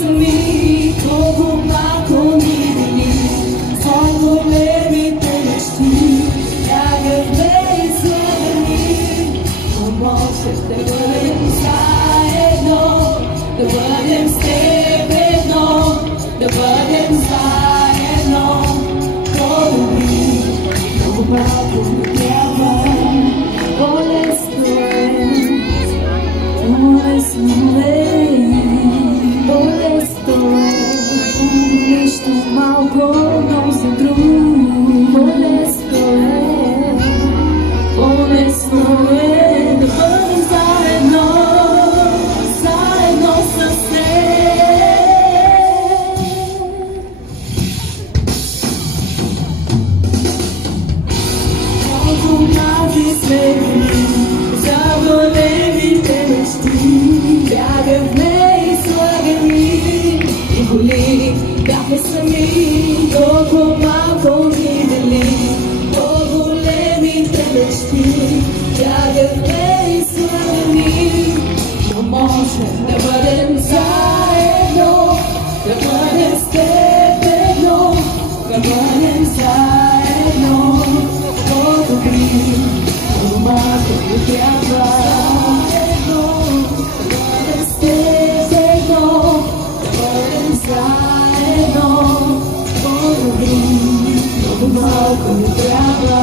сами, колко малко ни дели. Твой големите мечти бягахме и слагани. Но може да бъдем заедно, да бъдем с теб едно, да бъдем заедно. По-добри, много малко ми трябва. По-лесно е, по-лесно е, по-лесно е. Нещо малко, но за друг. По-лесно е, по-лесно е да бъдем заедно, заедно с теб. Колко малки сме били за големите мечти. Бягахме и слагани и боли. Бяхме сами, колко малко ни дели. По-големите мечти бягахме и слагани. Но може да бъдем заедно, да бъдем с теб едно, да бъдем заедно. По-добри, по-малко ни трябва. Да бъдем с теб едно, да бъдем заедно. По-добри, много малко ни трябва.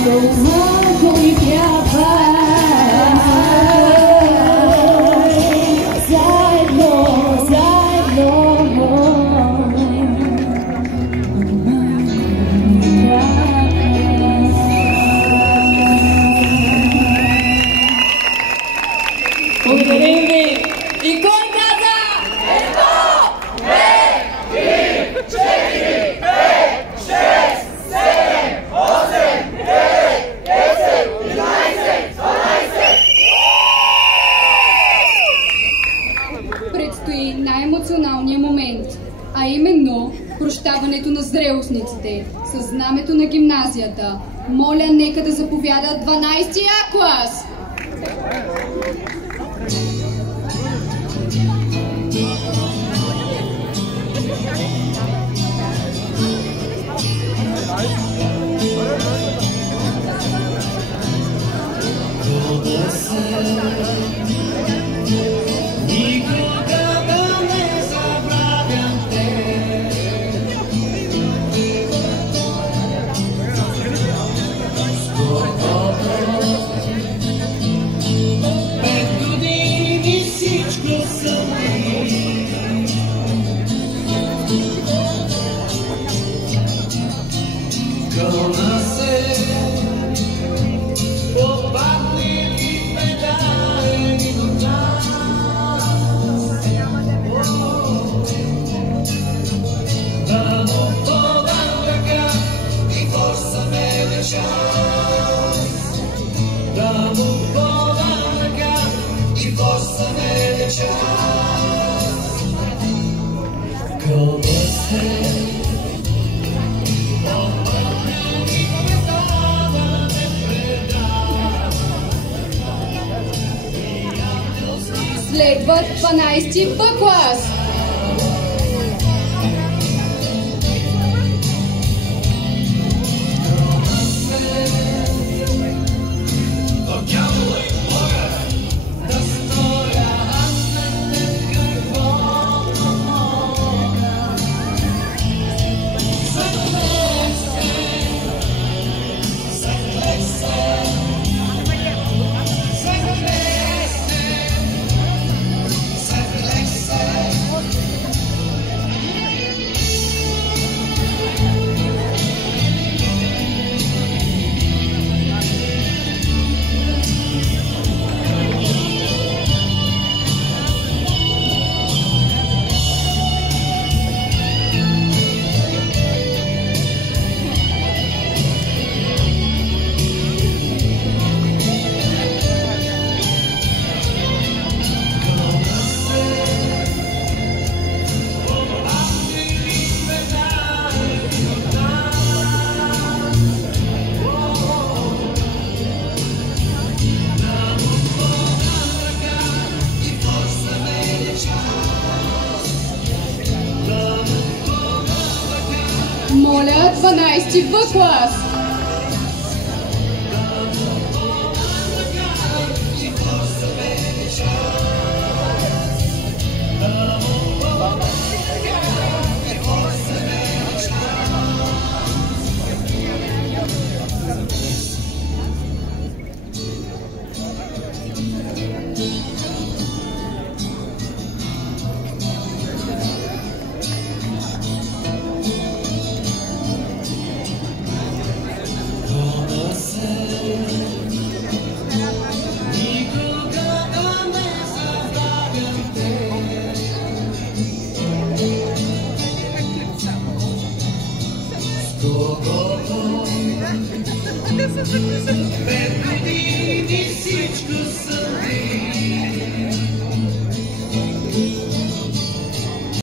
Много малко ни трябва. Заедно, заедно. Благодарим ви! И кой каза? 1, 2, 3, 4, 5, 6, 7, 8, 9, 10, 11, 12! Предстои най-емоционалният момент, а именно прощаването на зрелостниците с знамето на гимназията. Моля, нека да заповядат 12-я клас! Следват 12-ти Б клас. 12 В клас.